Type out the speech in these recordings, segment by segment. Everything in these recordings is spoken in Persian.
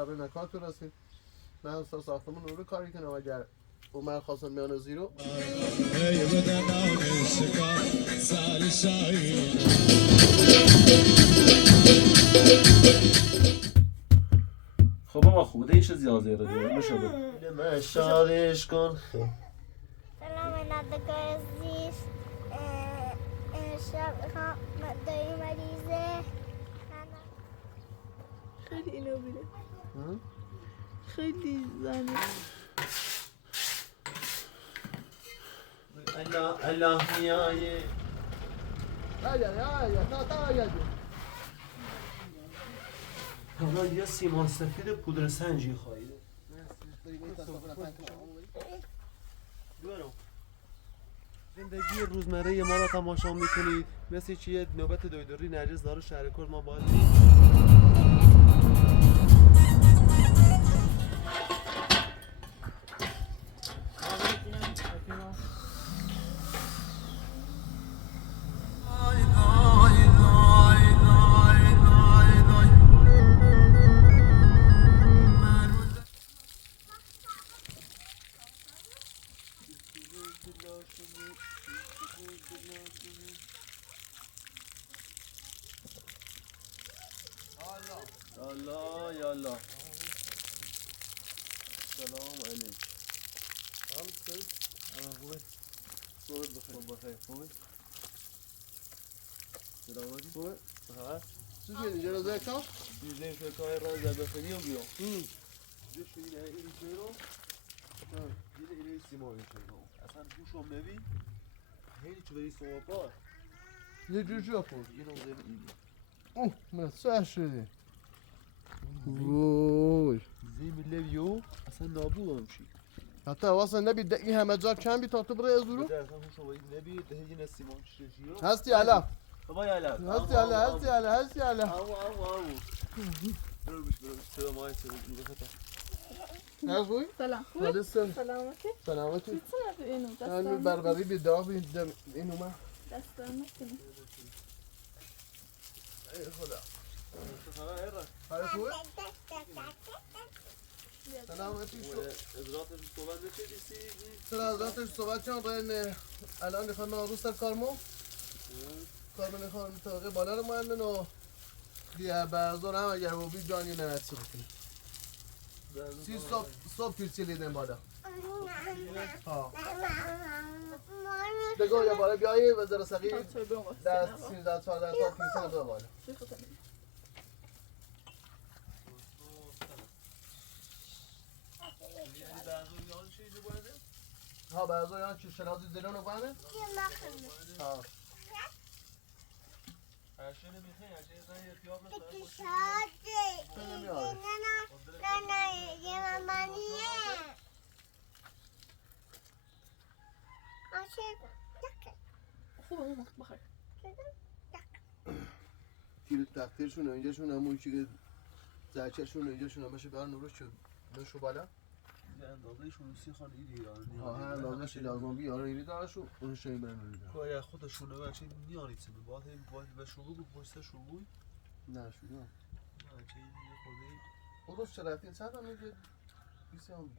خدا به مکان تو رسید. من استاد ساختمون رو کاری کنم اگر عمر خواستن میان زیرو خب بابا خوبه دیگه چه زیاده رو دیگه بشه بود من شادش کن. سلام نردگاه عزیز. امشب میخوام دایی مریضه. خیلی اینو بیره خیلی زنه الله میایه حالا یه سیمان سفید پودر سنجی خواهیده زندگی روزمره ما را تماشا میکنید. مثل چیه نوبت دویداری نرجس داره شهر کرد. ما باید الله یا الله. سلام علیکم. خوبه؟ صحبت بخیر. بخیر. خوبه؟ سلامتی؟ خوبه؟ ها؟ چی میگی جنازه کا؟ دیدیم که کار را زده خیلی بیام. دیدی اینه این چیرو؟ دیدی اینه سیمان چیرو. اصلا گوشم نبی؟ خیلی چوبی صحبت. یه جور جا کن. یه نوزه این. اوه من شده. وای زمین لیو اصلا نابود همشی. حتی واسه نبی دقیقی همه جا کم بی تا تو برای ازورو؟ بده اصلا خوش شوید نبی دهی نسیمان شجیو. هستی علا. بابا یا علا هستی علا. او برو سلام علیکم نه خوی؟ سلام خوبی؟ سلامتی سلامتی. میتونه به اینو همین دستم بربری بیدار بیدم اینو من. دستم نکنی ای خدا. های خوبه؟ سلامتی شو. ازراتش صحبت نچه چرا ازراتش صحبت چند باید الان نخواهیم روز در کارمو؟ کارمو نخواهیم طبقه بالا رو مهندن و دیگه برزار هم اگر رو بی جانی نمتی بکنیم. صبح پیرچی لیدن بالا. ها. بگو یا بالا بیایی و ذرا سقیل در 13 تا پیرچی هم بالا. ها برزار یان چی شنازی دلون رو بانه؟ ها. خوبه بخیر تیر تختیرشون اینجاشون همون که زرچهشون اینجاشون همشه بر نورش شد نشو بالا اندازهشون سی خان ایدی ها هر لازمش لازم بیاره ایری دارشون اون شایی برن ایری که خودشونه بچه نیانید سنه باید به شروع بود پشت شروع نه شو نه بچه این یه خورده خودش چه رفتین چند هم میگه بیسی هم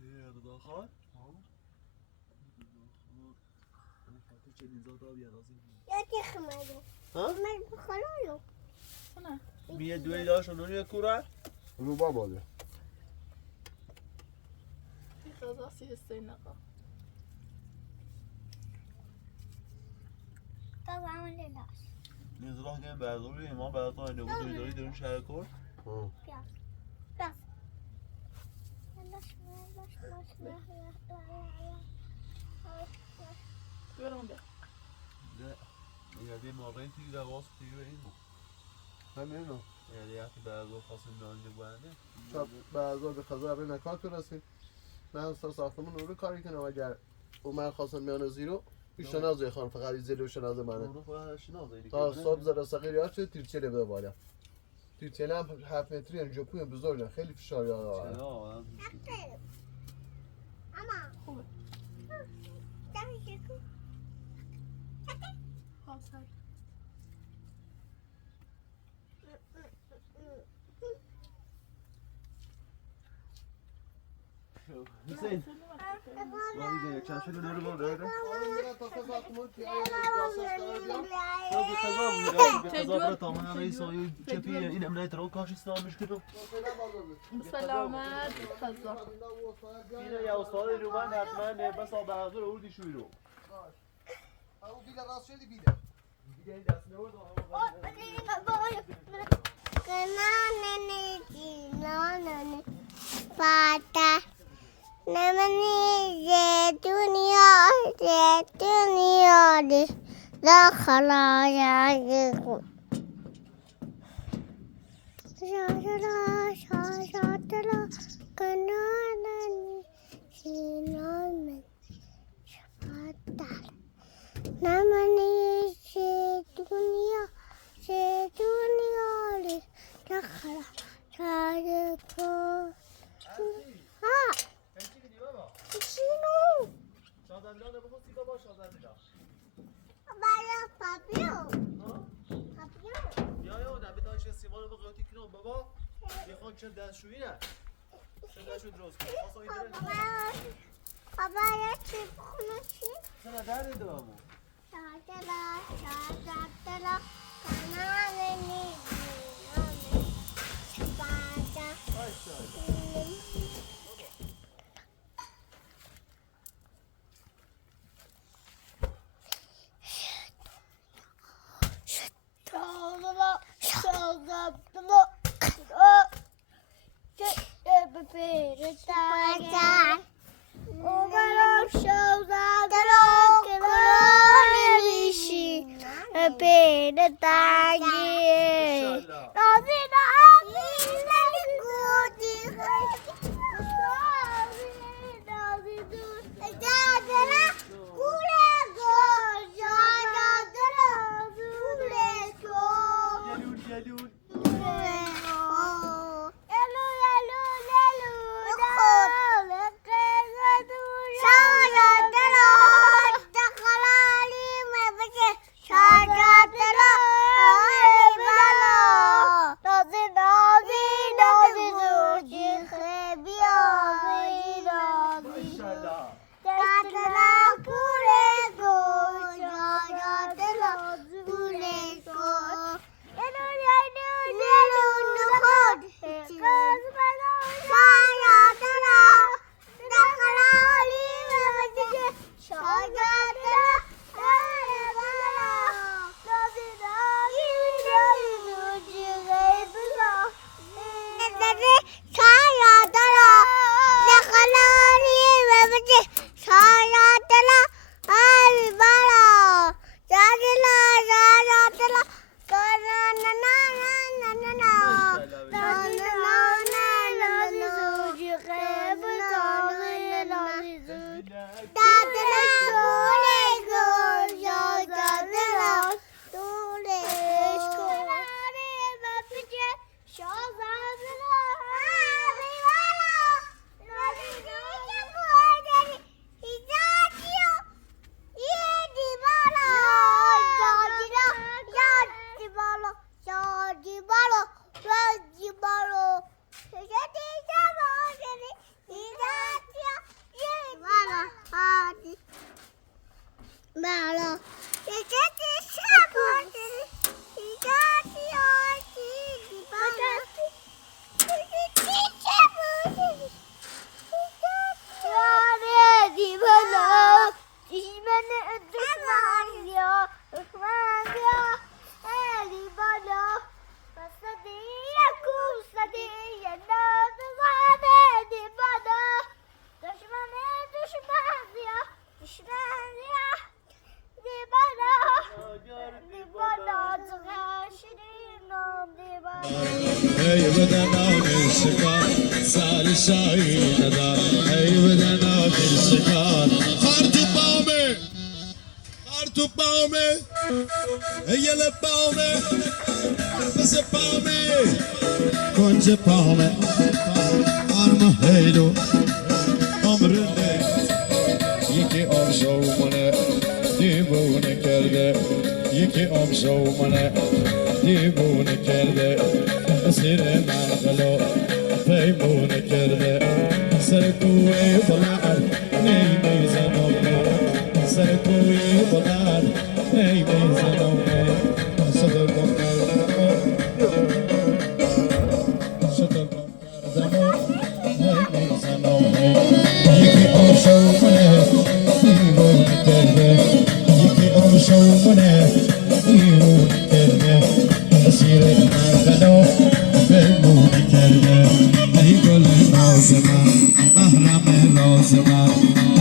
یه داخل ها خاطر چه نیزاد آبی لازم یکی خمالو. ها؟ من بخلالو. نه میه دوی لاش اونو کوره رو با باده این غذا سی هسته نقا تا زمان لیلاش. نزراه گیم برداری ایمان بردار اینه بود دوی داری درون شهر کرد بس. لیلاش. برم بیا نه یادی مابین تیگه دواس تیگه این بود همینو یعنی وقتی بردار خواستم نانجه بانده شب بعضا به خدا به مکان تو رسید من استاد ساختمون رو کاری کنم اگر عمر خواستن میان زیرو شنازه خان فقط زیرو شنازه منه اونو خواهد شنازه تا صبح زده سقیل یاد شد تیرچه بده بالا تیرچه هم 7 متری هم جوپوی هم بزرگه خیلی فشار یاد آره اما. خوبه دمیشه کن. خواستر حسین وای چند شده نور با داره تو بی خزام بی خزام تا من رئیس آیو چپی این امنیت رو کاش استان مشکل سلامت خزا اینه یا استاد روبان حتما بس آبازور اردی شوی رو او بیده راست شدی بیده دیگه دست نورد Fatah, namanya dunia di dalam yaku. Salah, kenalan sinar Fatah, namanya dunia di dalam yaku. Sino? شازندان بخون سیگا با شازندان Bala papio. Papio. یا نبی تایش سیمان رو بقیاتی کنم بابا میخوان چه دستشویی نه چه دستشوی درست کن خواست آیی داره Baba ya çip konuşuyor. سنه درده دوامو Şartela, kanalını سرکوی بلند نیمی زنونه سرکوی بلند نیمی زنونه صدر بم کردم صدر بم کردم نیمی زنونه یکی آشو کنه دیوون کرده یکی آشو کنه دیوون کرده اسیر مردنو بمون کرده ای گل ناز من محرم راز من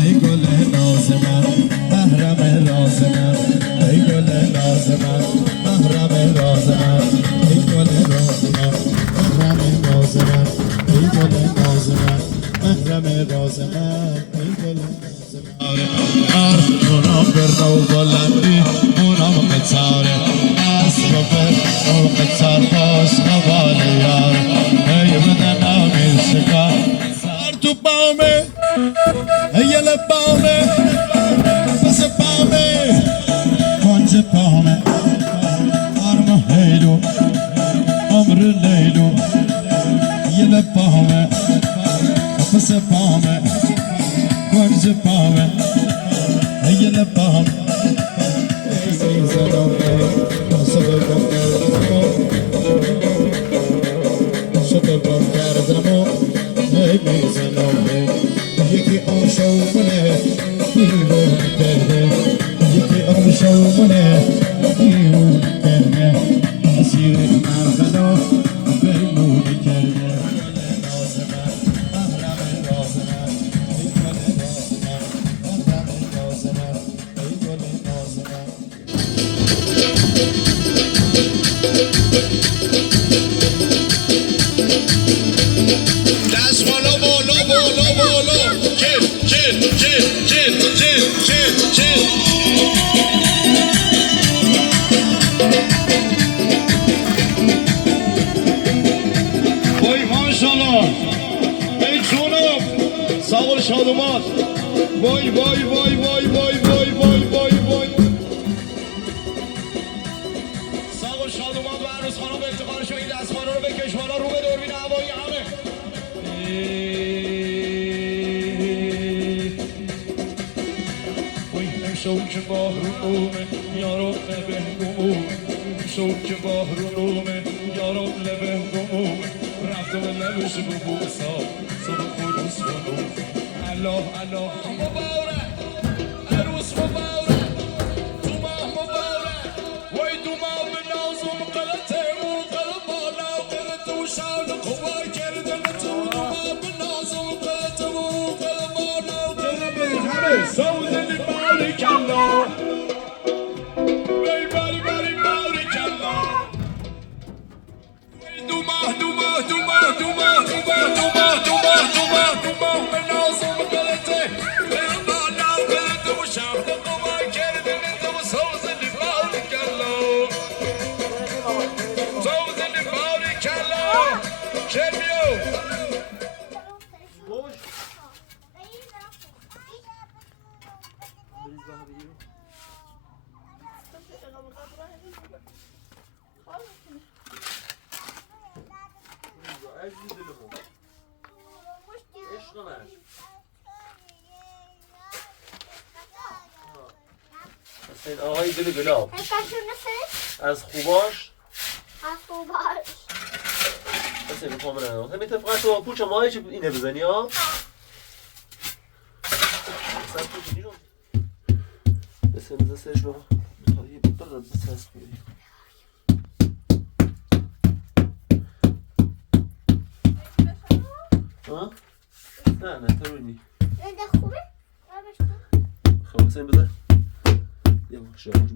ای گل ناز من محرم راز من ای گل ناز من محرم راز من ای گل راز من محرم راز من ای گل ناز من محرم راز من ای گل ناز من اونم برنو بلندی اونم قطاره اسب بر او قطار باش قبال یار ای بدن آمین شکا سر تو پامه ای لبامه بس پامه کنج پامه آرم هیلو عمر لیلو ی لبامه بس پامه کنج پامه ای لبامه ای زنونه صدر بم کردم ای میزنم یکی آشو کنه دیوون کرده یکی آشو کنه دیوون کرده اسیر مرغنا بمون کرده ناز من محرم راز من ای گل ناز من محرم راز من ای گل ناز من دست بالا بالا بالا بالا چل چل چل چل چل چل چل وای ماشالله ای جونم سوال شادومات وای وای وای وای وای وای وای وای وای سوال شادومات و عروس خانم افتخار شوید دستمانا رو بکش بالا رو به دوربین هوایی همه شوک بحرونومه یارم لبه گمومه شوک بحرونومه یارم لبه گمومه رفتم لبش ببوسا صبح خروس کنومه الله الله مبارک عروس مبارک تو ماه مبارک وای تو ماه به نازم قلته مو قلب بالا قلت و شان خواه کردن تو ماه به نازم قلت مو قلب بالا قلب همه سوزن باری کلا وی باری باری باری کلا وی دو ماه دو ماه دو ماه دو ماه دو ماه دو ماه دو ماه دو ماه دو ماه به نازم قلته قلب بالا قلت و شان خواه کردن تو سوزن باری کلا سوزن باری کلا چمیو این آقای دل گلاب از خوباش بس این بخوام برنامه همین فقط تو پوچه ماهی چه اینه بزنی ها بس این دستش رو یه بقدر بس هست بیاری ها؟ نه تو رو نی خب بس این بزن یه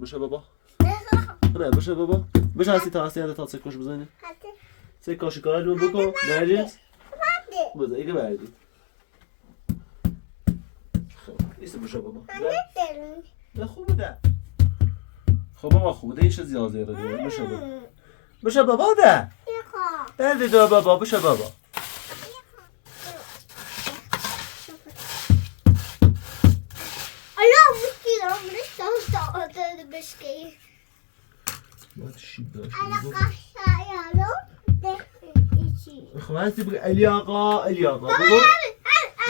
بشه بابا نه بشه بابا بشه هستی تا هستی تا سکوش بزنی سکاشی کارلون بکن نرجیز بزن ایگه بردی خب ایسته بشه بابا نه خوبه ده خب بابا خوبه ده ایشه زیازه رو دیگه بشه بابا بشه بابا ده بردی دو بابا بشه بابا خب هستی بگه علی آقا بگو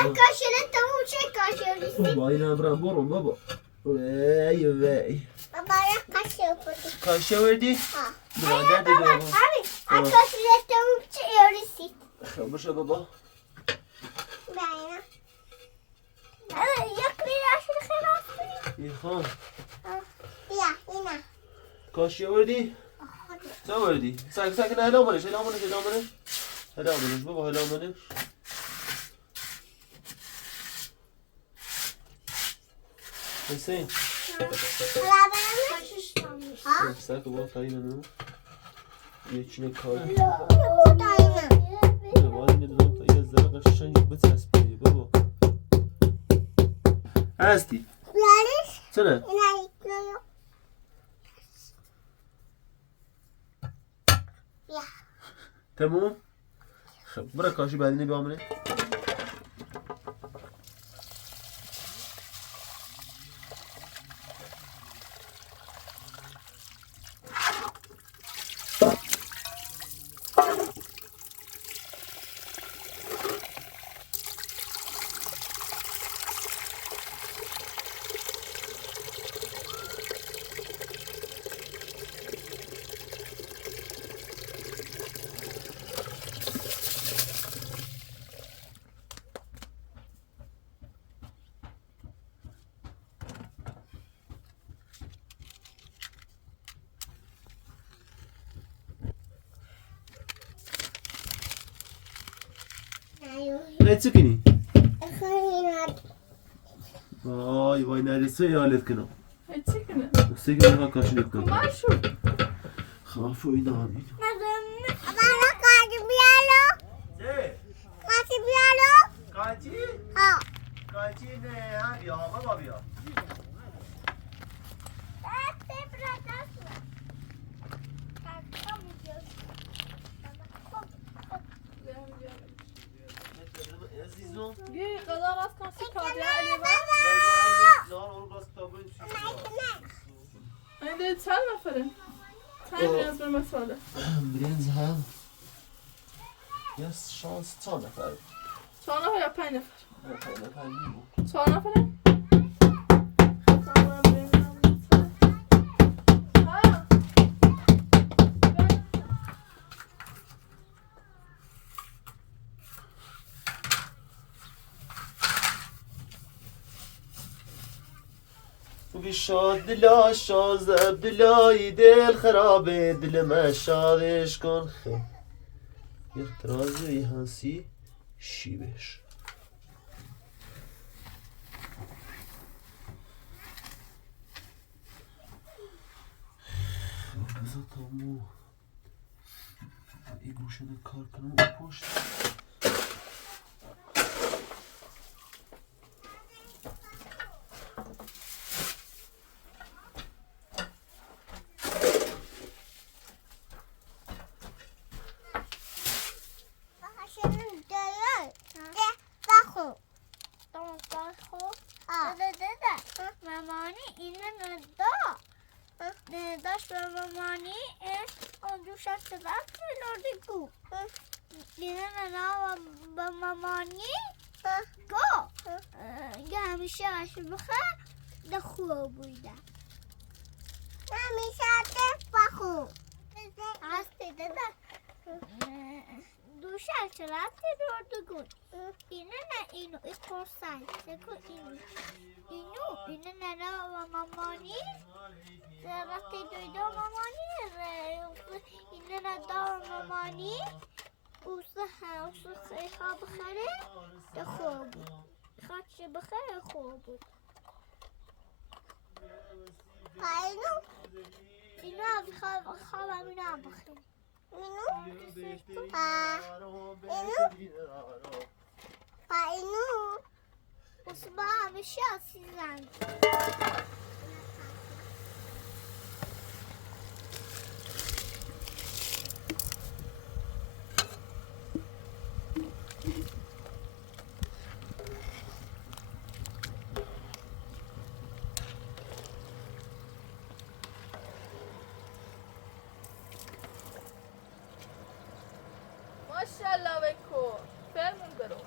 kaşını tavuk çek kaşını. بابا اینم برم برو بابا وی وی Babaya kaşı yapalım. کاشیا وردی؟ Ha. برادر دیگه بابا Abi, kaşını tavuk çekiyoruz. خب باشه بابا Ben ya. Yak bir yaşını kırar. ای خان Ya, yine. کاشیا وردی؟ چه وردی؟ ساکن هلامانش بابا هلامانش حسین Ha? ساک بابا تایی منو یکینه کار Buradayım. ولی ندونم تا یه ذره قشنگ بچسبیدی بابا هستی Yarış. چه نه؟ Yine yıkıyorum. Ya. تموم؟ خب برو کاشی بدینی بیامونه نه چه کنی؟ وای وای نریسه یالت کنم Çıkın. سیگه نها کاشی نکنم Kumar şu. خافو اینا همین Bana kaçı bir alo. چه؟ Kaçı bir alo. قاچی؟ Ha. قاچی نه هم بیا بابا بیا عزیزم Gel kadar az kalsın kaldı Ali var. Hadi çal aferin. Sen biraz bir mesele. برنز هم یه شانس تا نفر Sonra ya 5 nefer. نفر نیمون Sonra aferin. Ha. بگی شاد دلا شازب دلای دل خرابه دل من شادش کن یه ترازه هنسی شیبش بذار تا مو ای گوشه کار کنم اون پشت Kaşının dönüyor. De bakın. Tamam bakın. Dede. Mamani اینه ندا. داشت به مامانی اون دوشت سبب میلردی گو اینه ندا به مامانی گو همیشه هشت بخه ده خوب بوده همیشه ده بخو هستی دده دوشت سبب میلردی گو اینه نه اینو ایسپورسای سکو اینو ندا و مامانی وقتی دویدو مامانی اینه ندا و مامانی اوسه خواب بخره ده خوب بود خوابش بخره خوب بود اینو خوابم اینو هم بخره اینو اصبا همیشه آسیزن Maşallah Beko. Fermin برو.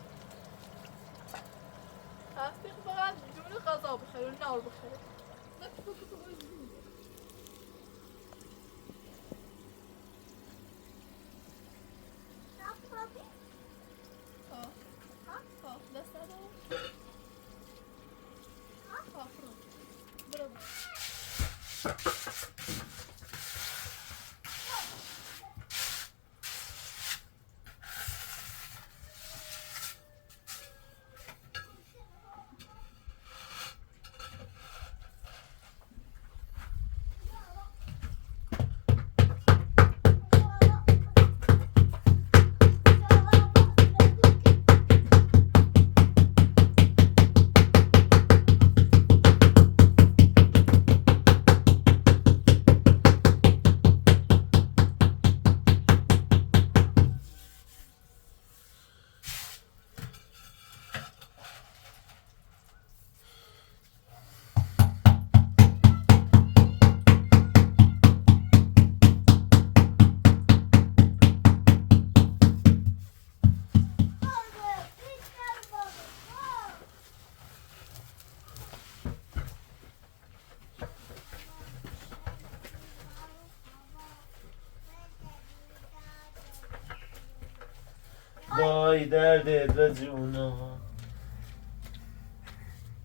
وای دردت و جونا.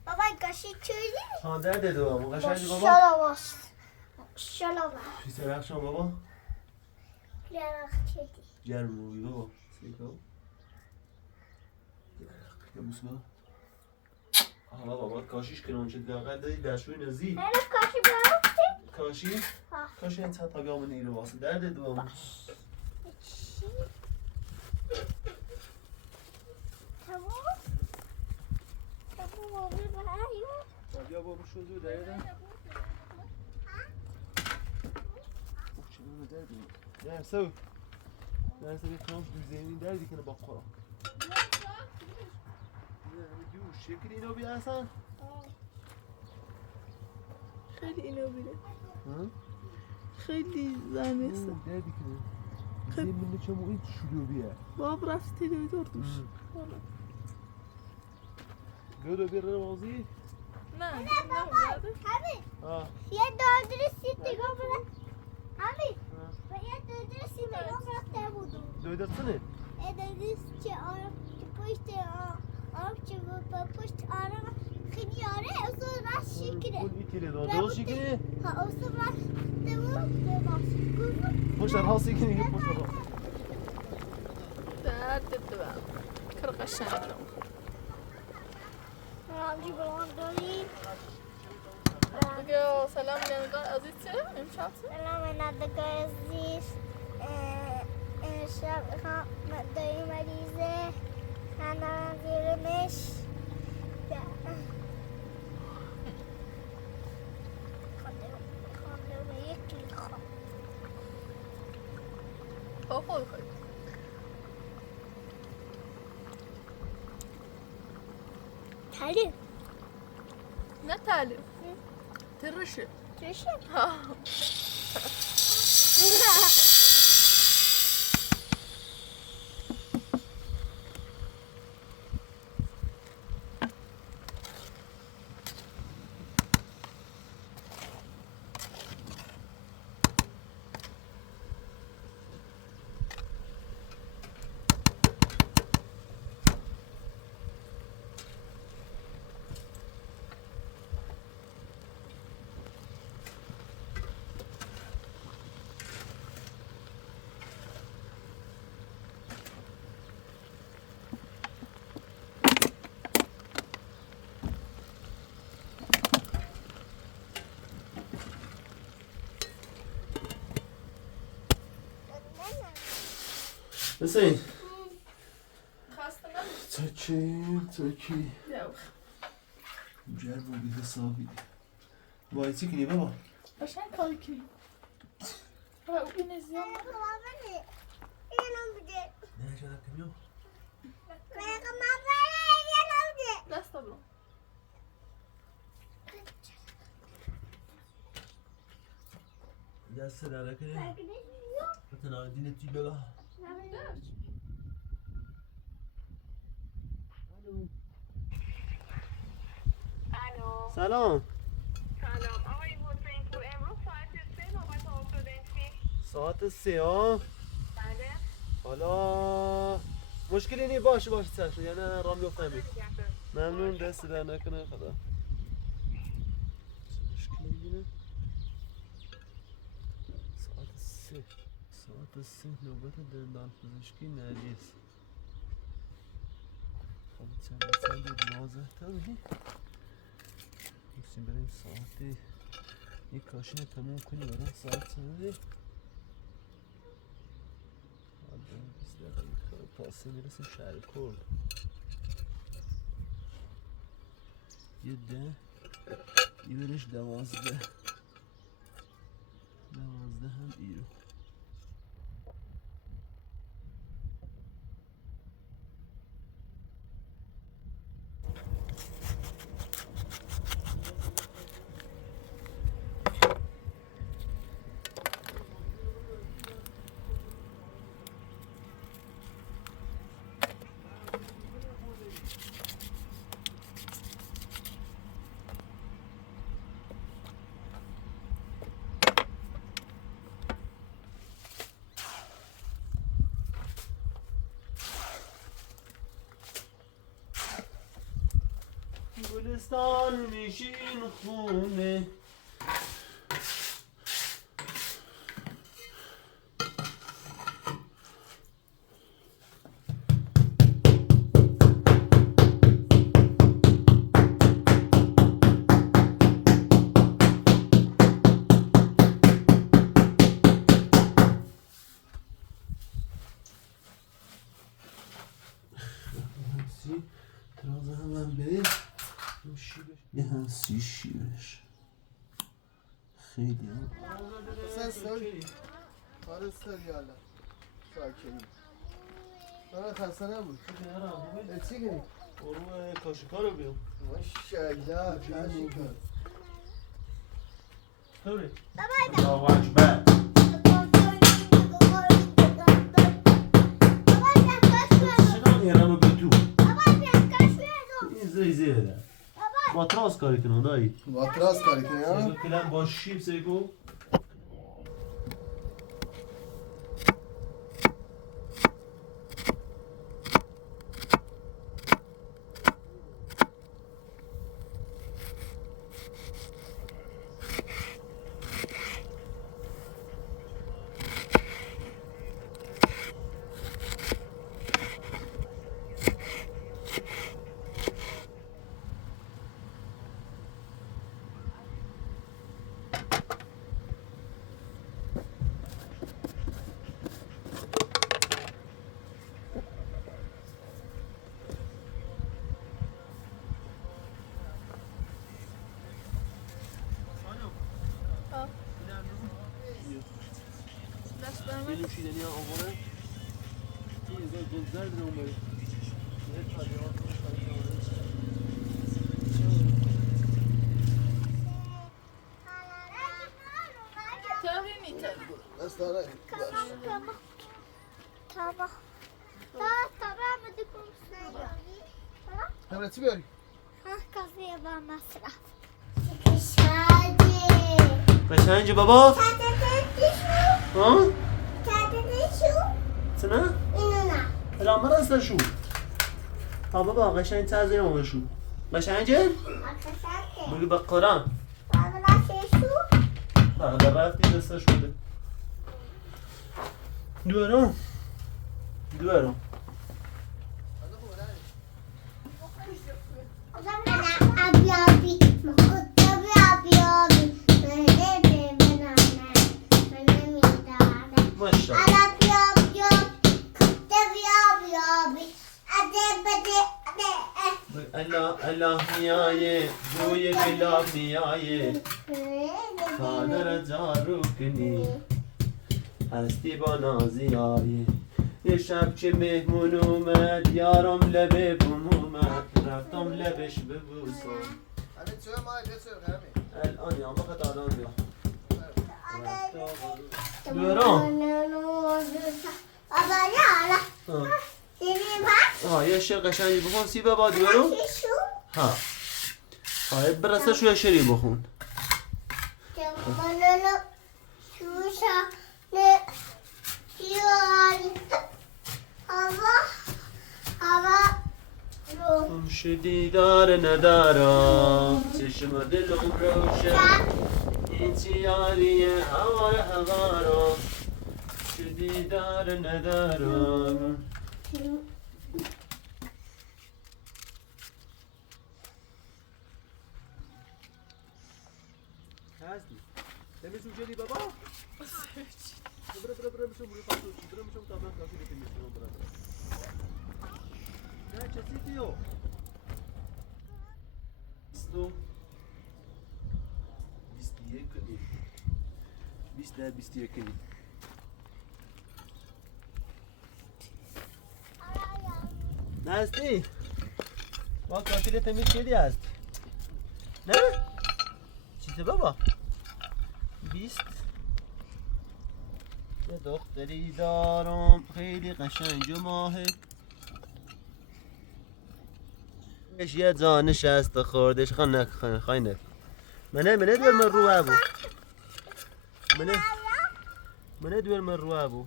بابا کاشی چوری؟ ها دردت و قشنگی بابا. شلواست. شلواست. پیش رخشان بابا. درختی. گرموی بابا. سیکو. یا بوس بابا. حالا بابا کاشیش کنون چه لاغر داری دستشوی نزی. هنو کاشی برافتی؟ کاشی؟ ها. کاشی این تا بیام نیرو واسه دردت و چی؟ تمام؟ تمام آبی برایو؟ بیا بابا شو زود دردت. نه سو. نه سو بیتونم زمین دردی کنه با قرآن. نه شکلی اینو بیا اصلا. خیلی اینو بیره ها؟ خیلی زنسته دردی کنه. زمین چمو این شلو بیا. باب رفت تلویزور دوش گرو بیر روزی. نه همین آه. یه دادر سیت نگاه بره همین و یه دادر سیت نگاه رفته بودم دویدر سنه. دادر چه آرام که پشت آرام چه با پشت آرام خیلی آره اصلا راست شکره اون ایتیله دو شکره. ها اصلا رفته بود به باش پشت راه سیکنی که پشت راه. درد دوام کار قشنگه رامجی برام داری بگو سلام بینگار عزیز چه؟ امشب چه؟ سلام ندگاه عزیز امشب میخوام دایی مریضه من دارم زیرمش خواهم یکی خواهم خود خود تعلیم نه تعلیم ترشه چشم ها حسین خسته نباش تکی یو جرم و بیده صابیده وای چی کنی بابا قشنگ کاری کنی و این زیان نه جرم کمیو دست بلون دست در کنه بتنا دینه تی بگا سلام سلام آقای حسین پور امروز ساعت 3 نوبت ارتودنسی ساعت 3 ها بله حالا مشکلی نی باشه سر شد یعنی رام بیفتم ممنون دست در نکنه خدا مشکلی بینه ساعت 3 نوبت دندان پزشکی نرگس خب چند 12 تا بودی میسیم بریم ساعت یک کاشین تموم کنی برای ساعت چنده بریم 20 دقیقه پاسه میرسیم شهر کرد یه 10 یه برش 12 هم ایرو زمستان میشین خونه یه هنسی شیرش خیلی هم Sen söyle. Karı söyle hala. Sakin. Bana kalsana bu. Çekil. قربون کاشیکا رو بیام Maşallah. Kaşıklar. طوری بابا الله اکبر چرا میرم به تو این زی زیره با تراس کاری کنم دایی Matras karıkı ya. سیگو کلم با شیب سیگو دست برم این نوشیدنی ها آواره این از گلزرد رو اومده طوری نیته Nasıl ara? Tamam. Tamam hadi konuşalım. Tamam. Hemen çi بیاری. Ha kafeye var masraf. قشنگه بابا ها سنه الان من هستن شو ها بابا قشنگ تازه نمونه شو قشنگه بگی به قرآن در رفتی دسته شده دوارم ماشاءالله الله میایه بوی گلاب میایه کانر جارو کنی هستی با نازی آیه یه شب که مهمون اومد یارم لبه بوم اومد رفتم لبش ببوسم Hani söyle may ne söyle Rami. الان یا وقت الان بیا دوارم یه شیر قشنگی بخون سی بابا دوارم ها برسه شو یه شیری بخون شدی دار ندارم چشم دلم روشن این چی یاریه هوارم شدی دار ندارم هستی تمیزون جدی بابا برا میشم روی پاسوچی برا میشم تا من کافی دیگه میشم برا نه چه دیو استو 21 کنی 21 کنی نه هستی با کافی تمیز شدی هست نه چیزه بابا 20 یه دختری دارم خیلی قشنگ و ماهه ايش يا زانش است خوردش خاينك من دول من روابو من دول من روابو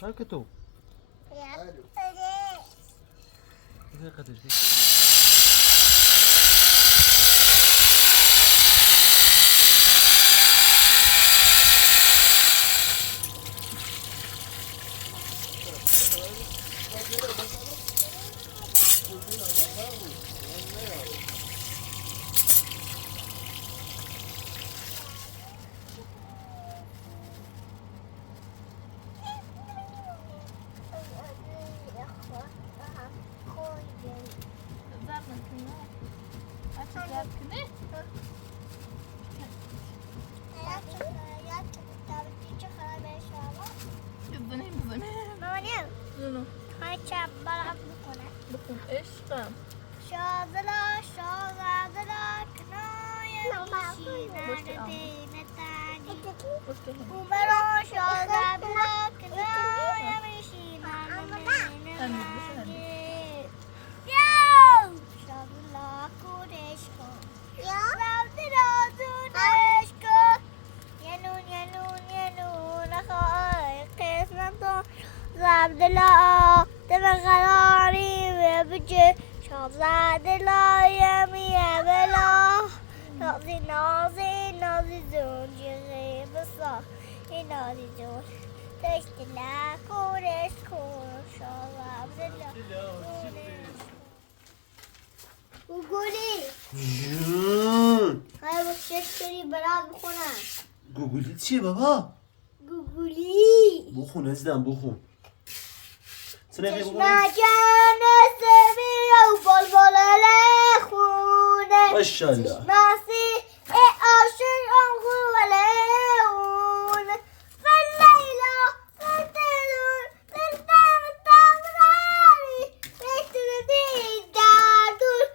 ساكتو چپ برات بکنه. بخون عشقم. شادلا شادلا کنای میشینن بین تنی بومرا شادلا کنای میشینن بین تنی شادلا کورش کن شادلا دونش کن ینون خواهی قسمت تو زبدلا دم قراری بجه شاب زدلا یمیه بلا نازی زون جغی بسا این نازی زون تشتلا کورش کن شاب زدلا گوگولی های با ششتری برات بخونم گوگلی چیه بابا؟ گوگولی بخون عزیزم بخون سنه چشم بخون جان سمیه و بلبل خونه ماشاءالله چشمسی عاشق آنگوله اون فلیلا فتلون دلتم تمراری بهتردی دردون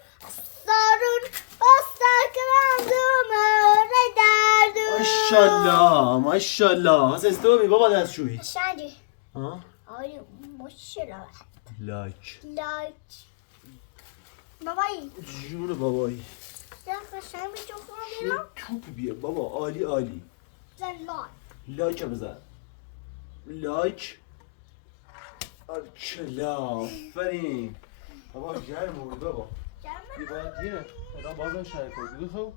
سارون بستر کرم دومره دردون ماشاءالله حسن استوی بابا دستشویی شنجی ها؟ آره ماشاءالله لایک لایک بابایی جون بابایی قشنگ به جفت چه میرم توپ بیه بابا عالی زن لایک لایک بزن لایک کلا آفرین بابا گرم بود بابا یه باید یه الان بازم شرک کنی دیدو خب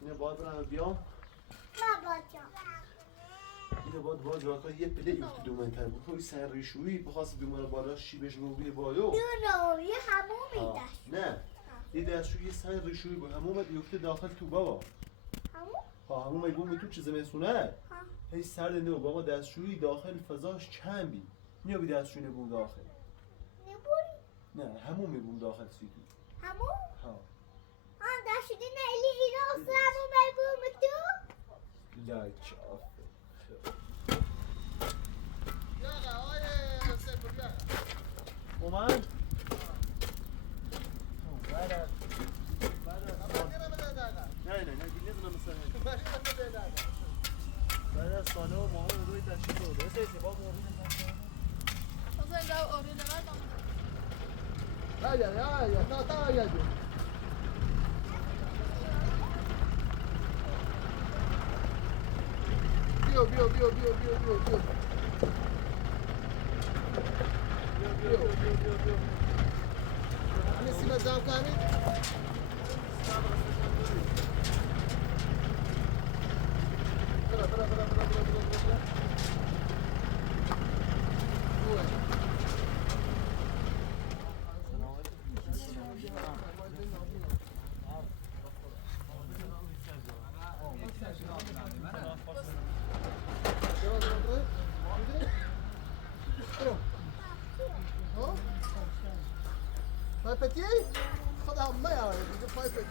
اینه باید برم بیام اینه باید باز راکا یه پله یفتی دومنتر بود خب سر ریشویی بخواست دومن بالا شیبش رو بیه بالو یه همومی داشت نه یه دستشوی یه سر ریشویی بود هموم یفته داخل تو بابا همون؟ هموم ایگون تو چیز میسونه هی سر دنده و بابا دستشویی داخل فضاش کم بی نیا بی دستشوی نگون داخل نبوری؟ نه همون میگون داخل سیدی همون؟ ها داشتی نیلی اینا اصلا همون بگوم تو؟ لایک اومد؟ نه دیگه مثلا بعد از ساله و ماه رو روی تشکیل رو درسته با مورد بیا همه سیمه جمع کنید برا پایپتی؟ خدا همه یاره دیگه پایپتی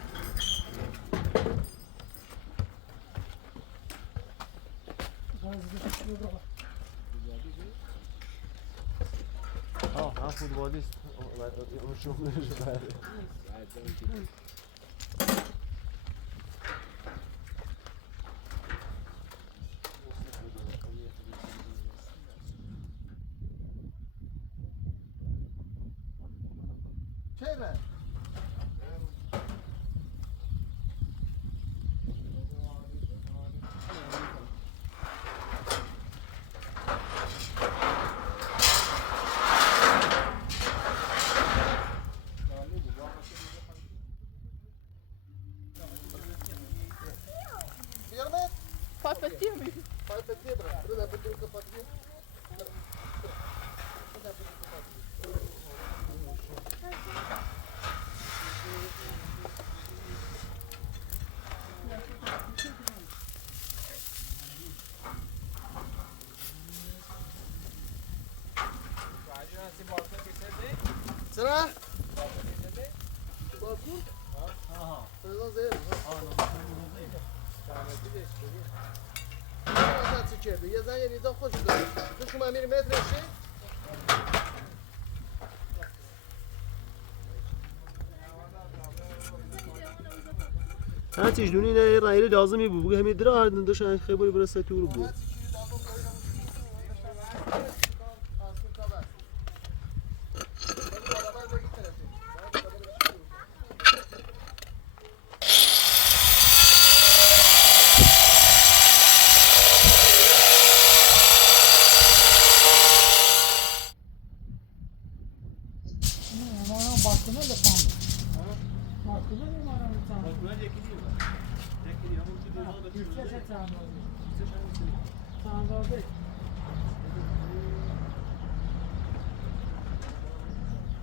هم فوتبالیست چرا؟ بیارمت؟ پایپتی می پایپتی برا بدون کفاتی چرا؟ بالکن؟ فرزان زیر چی کرده؟ یه زن یه ریزا خوش داره تو شما میری مترشی؟ هر چیز دونی نه رایل لازمی بود همین درا هردن داشتن خبری برسه تو رو بود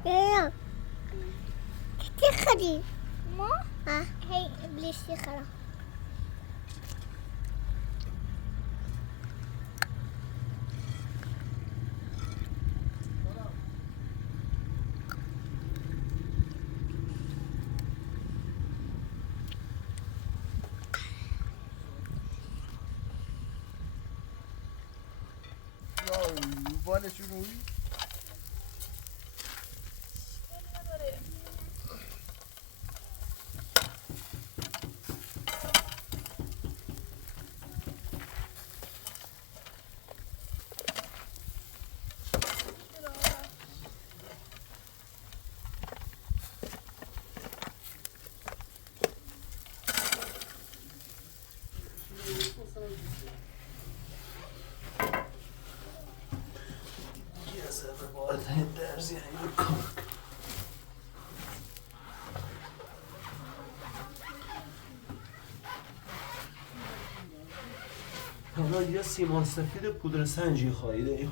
Ja. Tegen die. Ma? Hey, blijf liggen. بالشون روی حالا یه سیمان سفید پودر سنجی خواهیده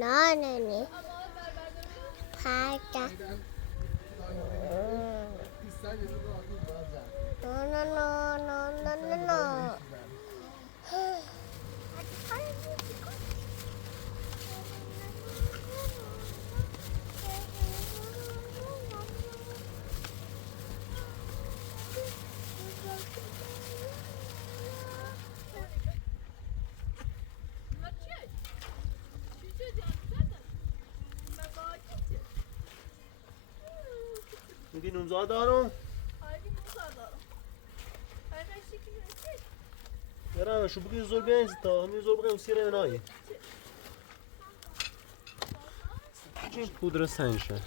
نانه پاکا نه میگی نوزاد دارم یارم شو بگی زور بیاین تا همین زور بگیم سیره نایی چین پودر سنجه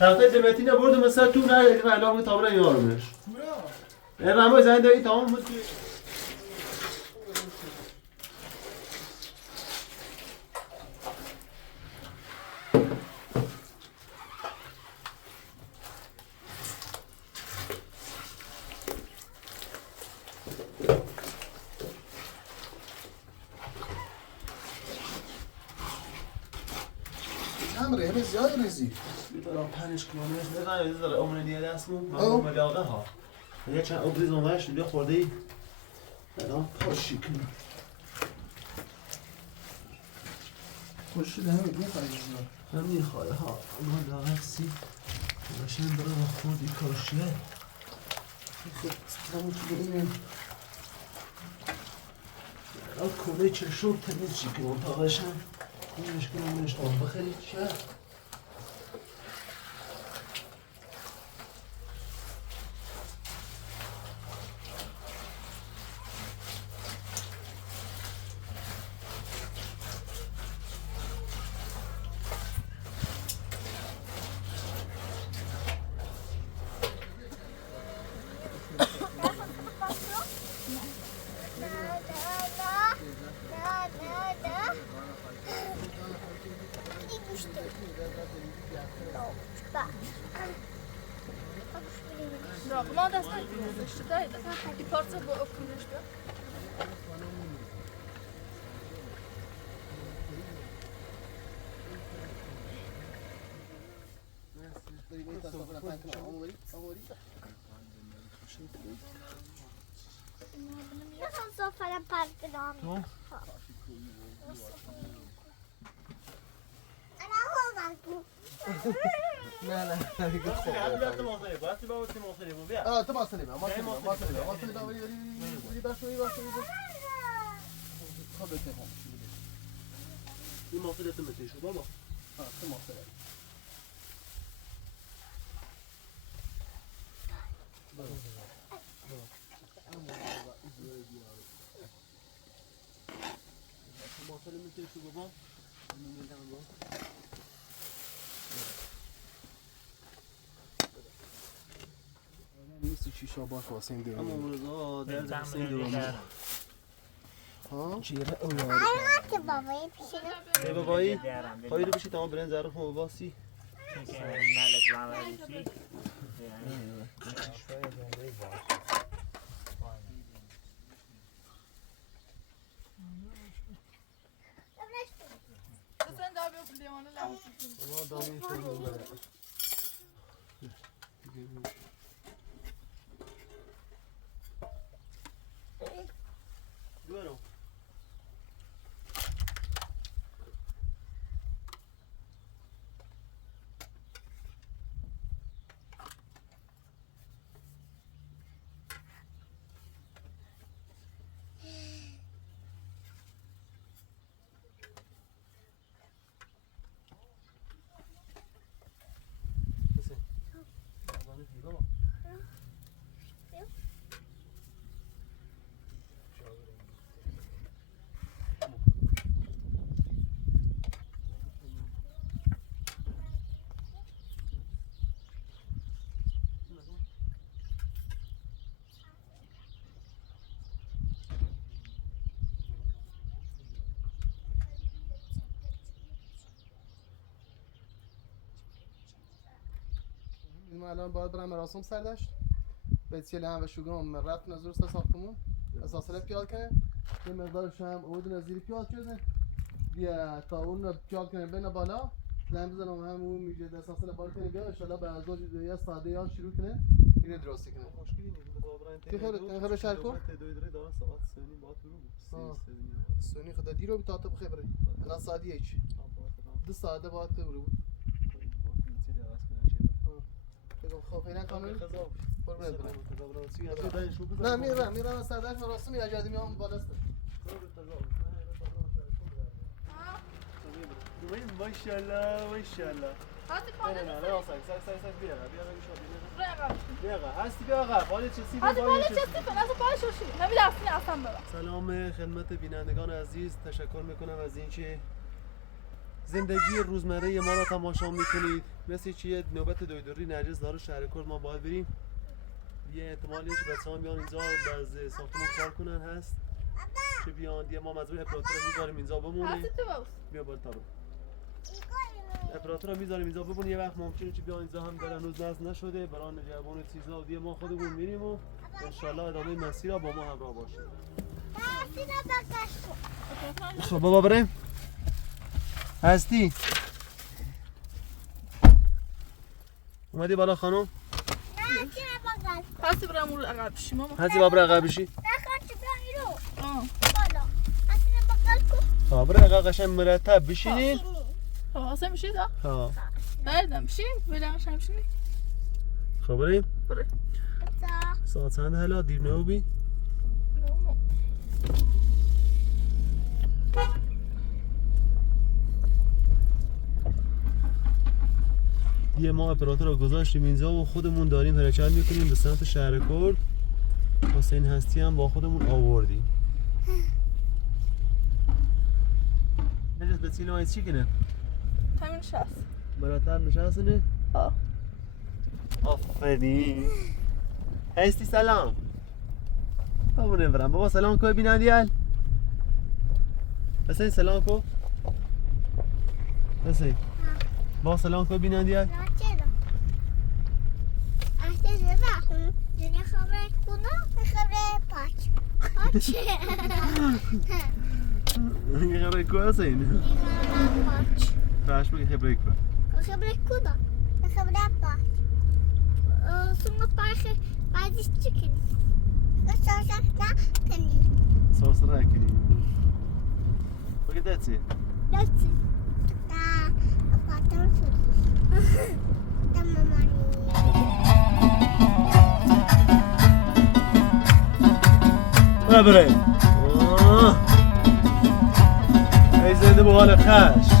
تخته دمتی نبرد مثلا تو نه این علامه تابره یارمش این رمای زنده این تمام بود که همره همه زیاد ریزی بیتارم 5 کیلومتر نه نه داره عمر دیگه دستمون من ملاقه ها یه چند ابریز اونورش دیگه خورده ای الان پاشی کنم خوشی ده همه میخوایی زیاد من میخواه ها اما لاغر سی باشن برای با خوردی کاشیه خب همون تو بریم الان کنه چشم تمیز چی که اتاقشم کنش کنم منش آن بخرید چه ما دست نکنیم اشتدایی دست این پارچه با اکنش بیا Nasıl sofra parkına? تو Ana olmaz bu. نه نه دیگه خوب باید با وقتی مصری بود بیا اه تو ما سلیمه ما سلیمه ولی باشه خب بتهم این مصری تو متیشو بابا اه تو ما سلیمه مصری متیشو بابا نیستی چی شاباک واسه این اما دیگه روزا در سین دوام ها Ay hadi babaya pişirin. ای بابایی خواهی رو بشی تمام برن زرخ و باسی Sen daha bir limonlu lahmacun. ما دامی شروع بره برو ما الان باید برم مراسم سردش بسیاری هم و شوگم رفت نظر سه ساختمون اساسا پیاد کنه یه مقدارش هم اود نظیر پیاد شده بیا تا اون پیاد کنه بین بالا زن بزنم هم اون میگه اساسا بار کنه بیا ان شاء الله به ازاج یا ساده یا شروع کنه اینو درست کنه مشکلی نیست مقابل چی خیلی خیلی شهر کن تعدادی داره ساعت 3 با تو رو سونی خدا دیرو بی تا تو خبره الان ساعت 1 دو ساعته بعد تو رو بگم خب اینا کامل قربونت برم نه میرم سردش مراسم میاد جدی میام بالاست ماشاءالله Hadi paylaş. هستی بیا آقا حال چسی Hadi paylaşırsın. Nasıl paylaşıyorsun? Ne bilersin ya sen böyle. سلام خدمت بینندگان عزیز تشکر میکنم از اینکه زندگی روزمره ما را تماشا میکنید مثل چه یه نوبت دویدوری نرجس داره شهر کرد ما باید بریم یه احتمالی که بچه‌ها بیان اینجا باز ساختمون کار کنن هست چه بیان دیگه ما مجبور اپراتور رو میذاریم اینجا بمونه Hadi tıvavuz. بیا بالا تا اپراتور رو میذاریم اینجا بمونه یه وقت ممکنه که بیان اینجا هم در هنوز نصب نشده برای نگهبان و چیزا و دیگه ما خودمون میریم و انشالله ادامه مسیر را با ما همراه باشید خب بابا بریم هستی اومدی بالا خانم Hadi buram uğur ağa pişim ama. هستی بابا عقب بشی Aa. بابا عقب قشنگ مرتب بشینین Tamam sen bir şey daha. ها Nereden bir şey? Böyle akşam bir şey. خب بریم ساعت چند هلا دیر نوبی یه ما اپراتور رو گذاشتیم اینجا و خودمون داریم حرکت میکنیم به سمت شهر کرد واسه این هستی هم با خودمون آوردیم نجس به سینه مایز چی کنه؟ Tamam şahs. مرتب نشستنه؟ ها. آفرین هستی سلام بابا نمیبرم بابا سلام کو بینندیال حسین سلام کو حسین بابا سلام کو بینندیال یه خبری کو حسین فرش بگی خبری کو خبره کدا خبره پاک سومت پاک بعدش چیکن سوسک نکنی صوص راكلي وقداتي دستی تا اپاتون شدی تا مامانی ابري اي زين بغالي خاش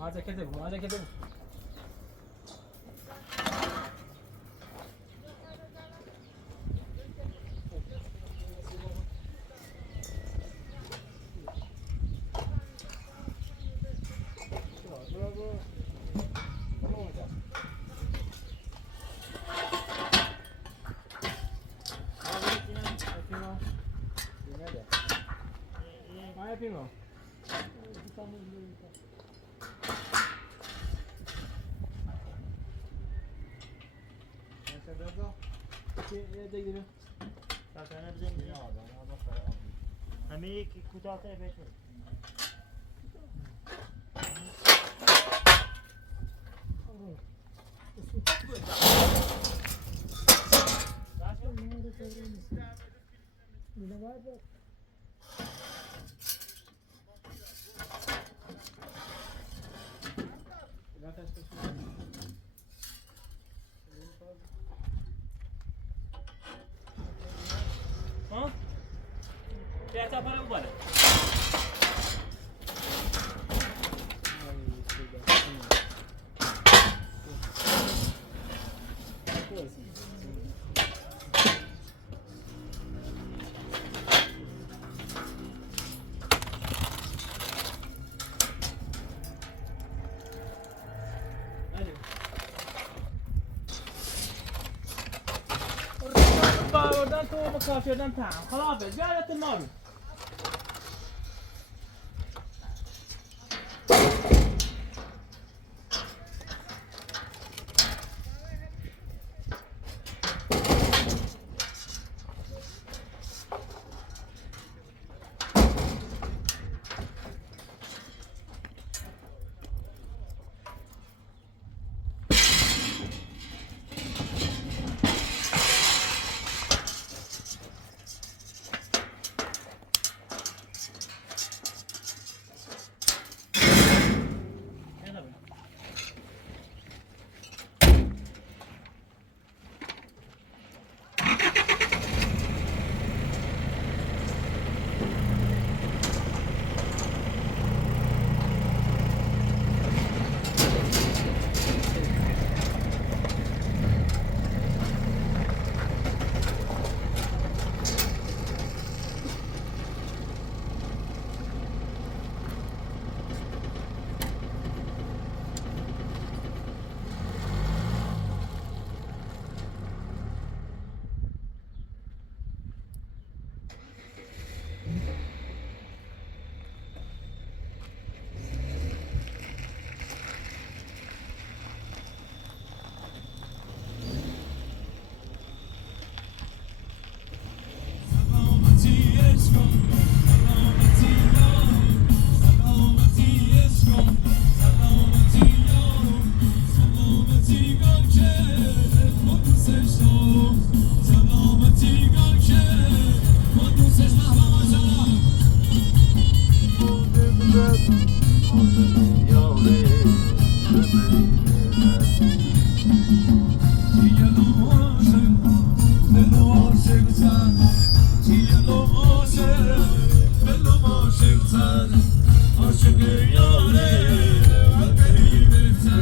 هذا كذب وهذا كذب همه کوتاه بهتون ها؟ بيعتها برا وبلا باوردن تو با شدن تام خلافه زیادت المارو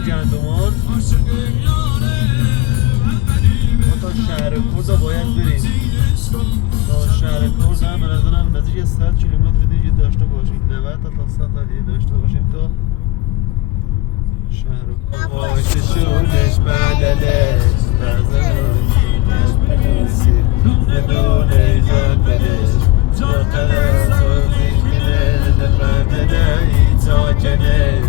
گندمان ما تا شهر کرد باید بریم. تا شهر کرد هم به نظرم نزدیک 100 کیلومتر دیگه داشته باشیم. 90 تا 100 تا دیگه داشته باشیم تا شهر کرد. وایس شونش بدلش بزنش بنویسی بدون ایجاد بدش جاقه سازیش کنه دفرده ایتاکنش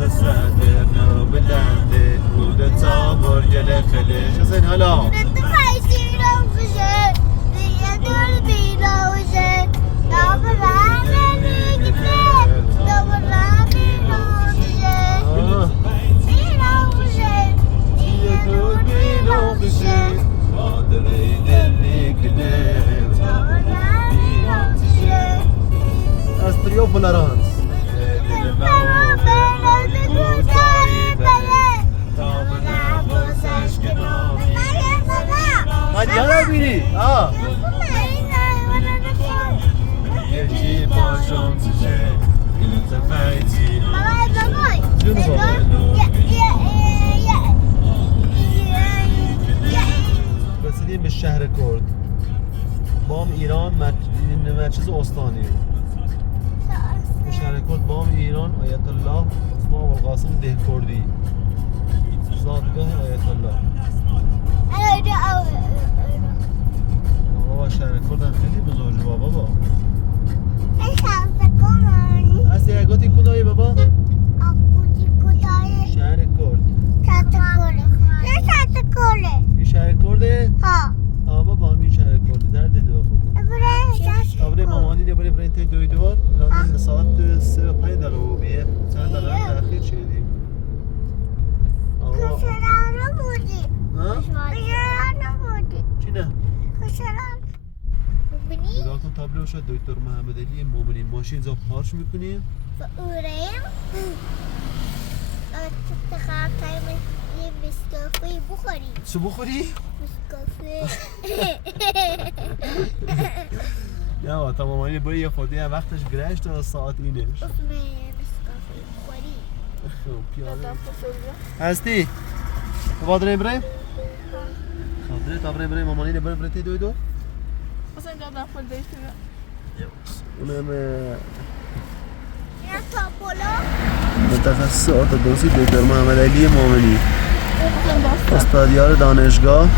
از سنده نو بلنده بوده تا برگل خلش. حسین حالا از تریو فلارانس hadi yana biri. Ha. Geçi başım size. Seferci. Canım baba. رسیدیم به شهر کرد. بام ایران مرکز استانی. به شهر کرد بام ایران آیت الله اسماء القاسم دهکردی. زادگاه آیت الله. بابا شهر کردن خیلی بزرگه بابا. از یگاتی کدایی بابا؟ شهر کرد. این شهر کرده؟ ها بابا همین شهر کرده در دیده خود. آبره مامانی نباره برای انتای دوی دوار الان ساعت 3 و 5 دقیقه و بیه چند دقیقه تأخیر شدیم. چی نه؟ نگاه کن تابلو شد دکتر محمد علی مومنی ماشین زا پارش میکنیم یه بسکافه بخوری. چه بخوری؟ بسکافه. نه تا مامانی برای یه خودی هم وقتش گرشت تا ساعت اینش اسم بسکافه بخوری. خب پیاده هستی؟ با داریم بریم؟ خاطره تا بریم مامانی نبریم برای تی دوی دو؟ حسین جان دفل دیتی اونم اینا تاپولو متخصص ارتودنسی دکتر محمد علی مومنی استادیار دانشگاه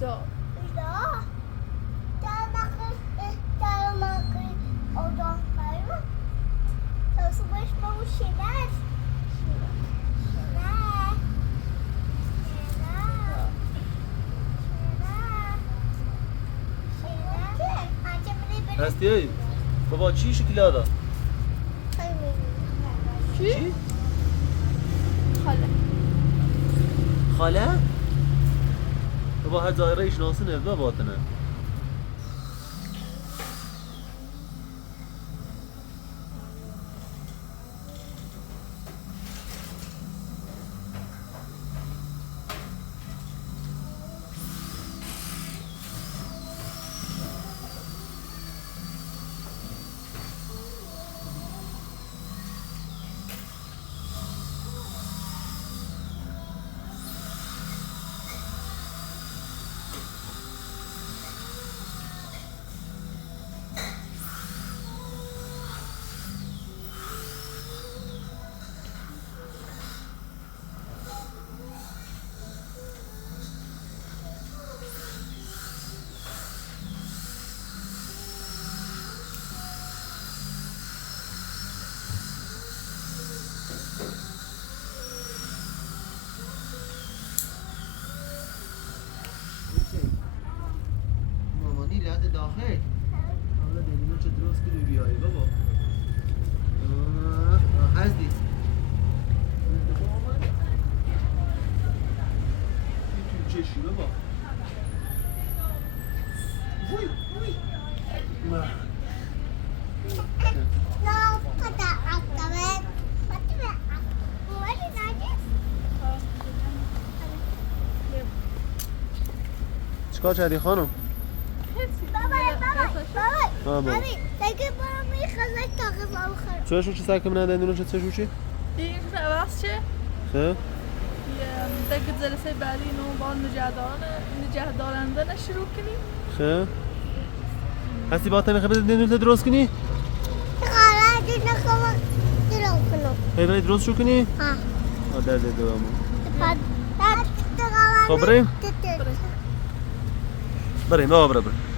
وجدان Ja. Daar mag ik ook dan kijken. Dat is best wel schiller. هستی ای بابا چی شکل هذا؟ چی؟ خاله خاله؟ بابا هر دایره ایش ناسنه ابدا باطنه مامانی لحظه داخل حالا دنیمون چه درست کنی بیایی بابا هستی تو چشی بابا چیکار کردی خانم؟ بابا چه شو ساكن من عندنا شو تسوي شو؟ این عوض چه؟ خب دیگه جلسه بعدی اینو با نگهدارنده شروع کنیم خب هستی با تمی خبر دنیل درست کنی؟ خیلی درست شو کنی؟ در دوامو خب بریم؟ بریم بابا بریم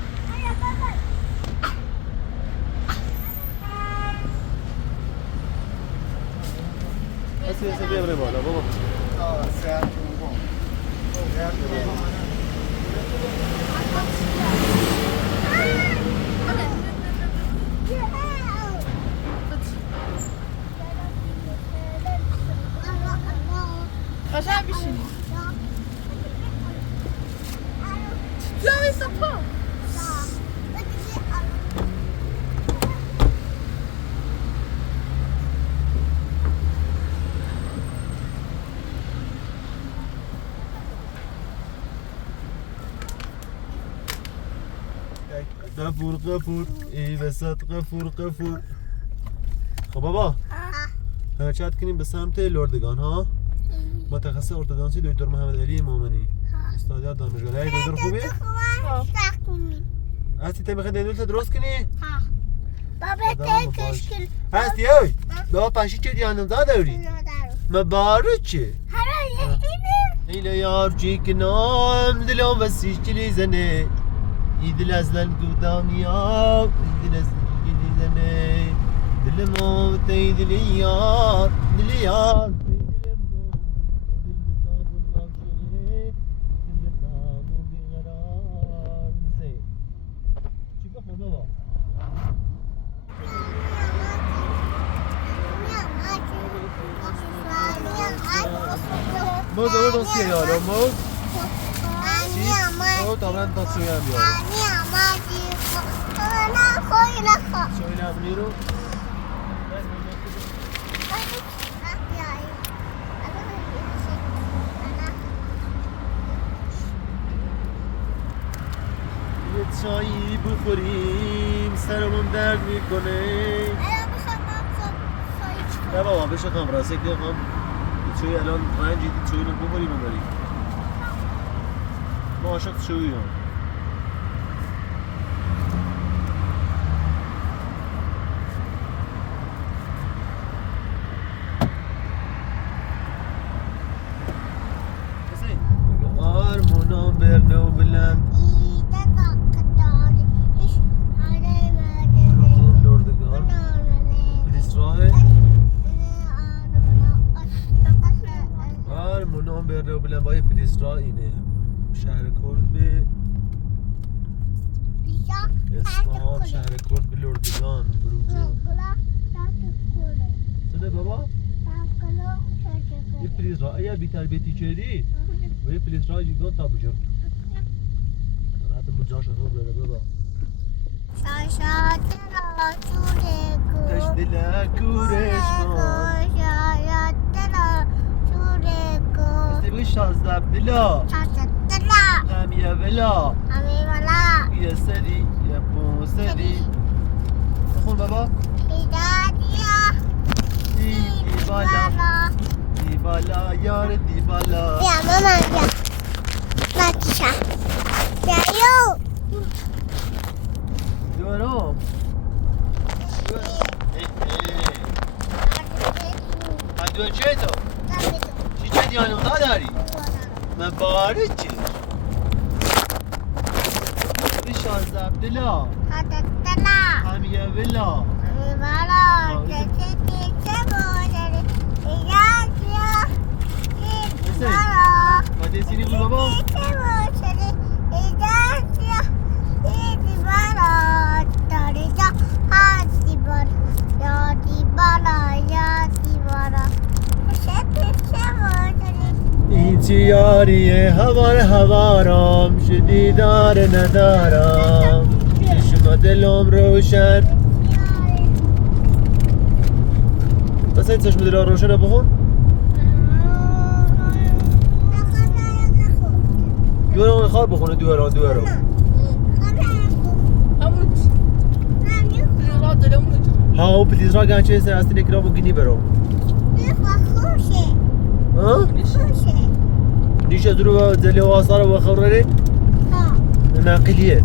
هستی بیا بریم بالا بابا قشنگ بشینیم جایی سپا غفور ای وسط غفور خب بابا حرکت کنیم به سمت لردگان ها متخصص ارتودنسی دکتر محمد علی مومنی استاد دانشگاه ای دکتر خوبه هستی تا میخوای دندونت درست کنی بابا تکشکل هستی اوی بابا پاشی چه دیانم داری مبارک چه اینه یار چی کنام دلم وسیش چلی زنه ایدل از لن گودانیا ایدل از گلی زنه دل موت ایدل یار دل یار موز رو دوستی یارم موز او تمام دستوی هم بیارم شوی نبنی رو یه چایی بخوریم سرمون درد میکنه نه بابا بشه خم راسته که خم چوی الان رنجیدی چوی رو بخوریم و بریم ما عاشق چوی هم آرمونم برنو بلند İyi de kalktı. İş aramadı. بروکن لردگان پلیس راهه منام بره بلند با پلیس راه اینه شهر کرد به اصفهان شهر کرد به لردگان بروکن سده بابا یه پلیس راه اگر بی تربیتی کردی و یه پلیس راه جیگان تا بجرد حتی مجاش رو بره بابا تش دل کورش کن استی بگی 16 عبدالله همیه ولا یه سری یه پونسری بخون بابا دی بالا یار دی بالا Ya mama ya. Bak ya. Ya yo. دورم دو چه تو؟ چی چه دیانم نداری؟ من باره چی؟ بی 16 عبدالله همیه ولا ماده سینی بود بابا؟ این چی یاریه هوارم شدی داره ندارم چشم دلم روشن بس این چشم دلم روشن بخون دوارم خواب بخونه دوارم همون را دلمون ها پلیز را گنچه سر هستی نکرام و گینی برو ها؟ نیشه درو زلی و آثار و خورره؟ معقلیه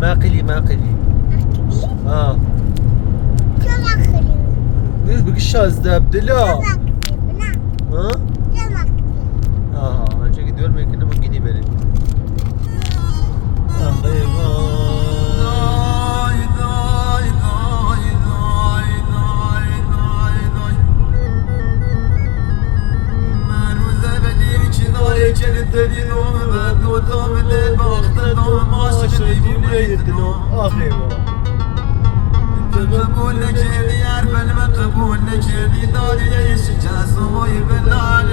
معقلی ها نیست بگی 16 عبدالله ها؟ ها هنچه که دوار میکنم و گینی بره قبول نکردی هر بلم قبول نکردی داری یه شکست و مای بلال